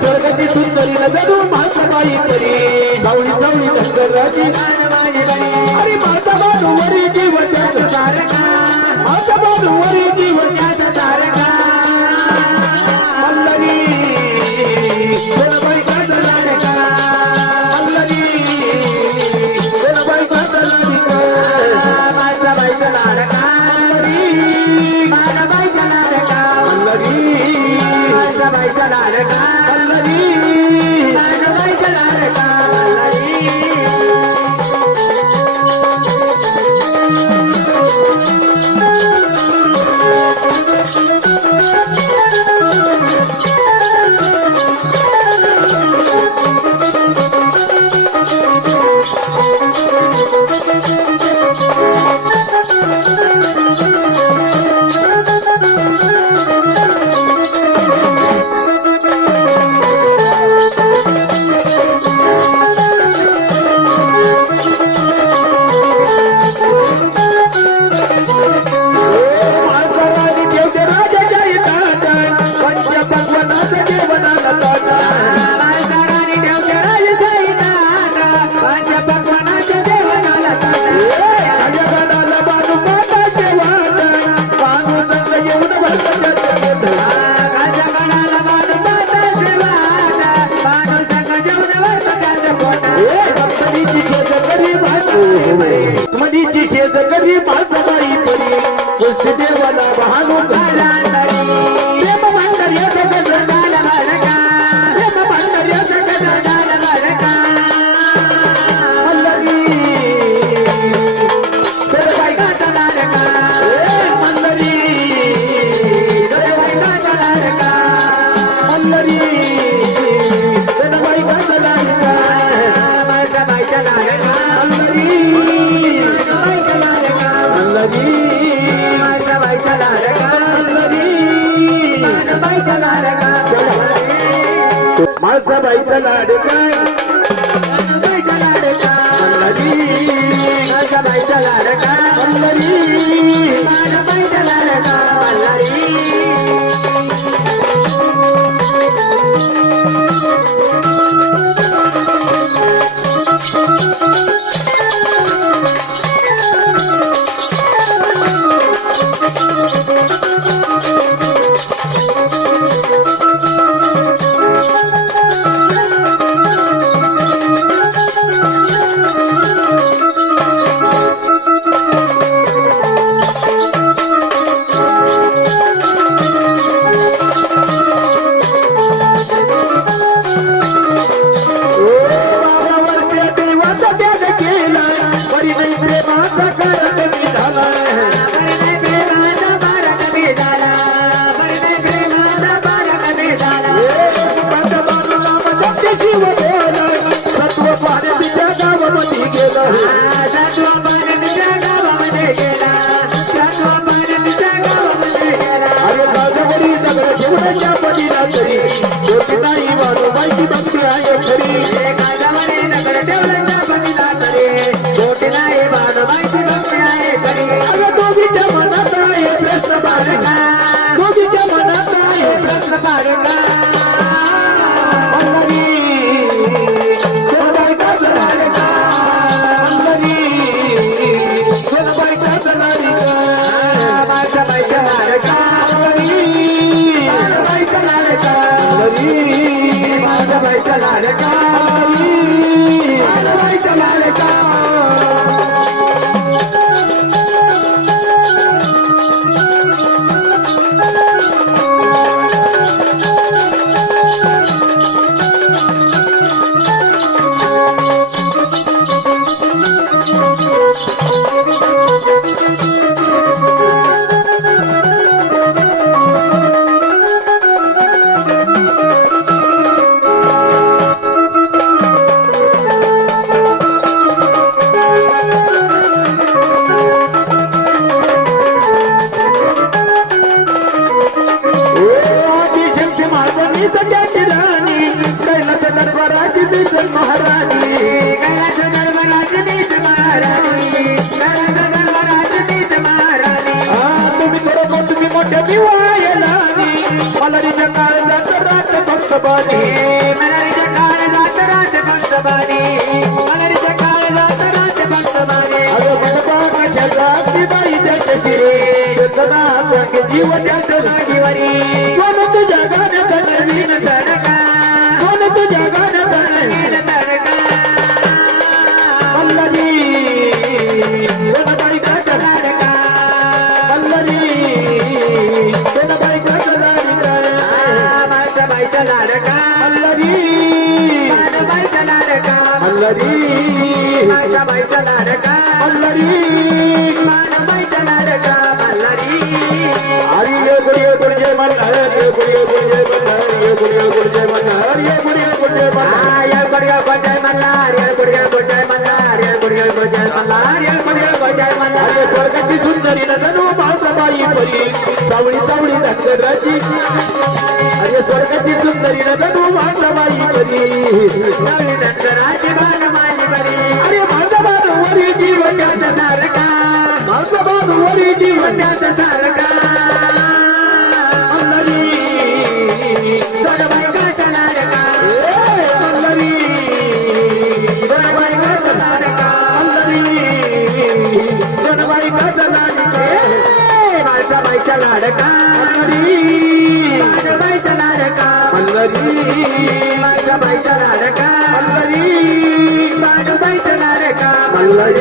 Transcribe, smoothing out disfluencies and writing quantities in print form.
स्वर्गाची सुंदरी नजरू माताबाई करी सावळी सावळी धनगराची अरे माता बाजूवरी जीवनाचा तारका माता बाजूवरी जीवनाचा तारका मल्लरी सोनबाई काचा लाडका मल्लरी सोनबाई काचा लाडका माताबाईचा लाडका माताबाईचा लाडका मल्लरी माताबाईचा लाडका मधीची शेज कधी माताबाई परी गोष्टी देवाला बहानू प्रेम भांडर्य सगळं झालं बाळका प्रेम भांडर्य सगळं झालं बाळका मल्लरी सोनबाई काचा लाडका मल्लरी सोनबाई काचा लाडका मल्लरी सोनबाई काचा लाडका माताबाईचा लाडका माळसाबाईचा लाडका माळसाबाईचा लाडका माळसाबाईचा लाडका मल्लरी माळसाबाईचा लाडका मल्लरी दिवाय लावी मलरीच्या काळजात रात फक्त बाणी मलरीच्या काळजात रात फक्त बाणी मलरीच्या काळजात रात फक्त बाणी अगं मनपा कशाचा बाई त्याच्या शिरे जगना संग जीव त्याच्या गाडीवरी कोण तुझ्या गाण्यात नवीन तडका कोण तुझ्या गाण्यात नवीन तडका मल्लरी कोण बायकाचा लाडका मल्लरी कोण बायकाचा लाडका माझ्या बाईचा लाडका मल्लरी माझ्या बाईचा लाडका मल्लरी माझ्या बाईचा लाडका मल्लरी माझ्या बाईचा लाडका मल्लरी अरे ये गुडजे मल्हार ये गुडजे मल्हार ये गुडजे मल्हार ये गुडजे मल्हार ये गुडजे मल्हार ये गुडजे मल्हार ये गुडजे मल्हार ये गुडजे मल्हार ये स्वर्गाची सुंदरी नदनू बाई परी सावळी सावळी डंगराची अरे स्वर्गाची सुंदरी नदनू बाई परी सावळी डंगराची बाई परी अरे माझा बाजूवरी जीव त्याचा सारखा माझा बाजूवरी जीव त्याचा सारखा मल्लरी दोन बायकाचा लाडका मल्लरी दोन बायकाचा लाडका मल्लरी दोन बायकाचा लाडका माझ्या बाईचा लाडका मल्लरी माझ्या बाईचा लाडका मल्लरी माझ्या बाईचा लाडका मल्लरी माझ्या बाईचा लाडका मल्लरी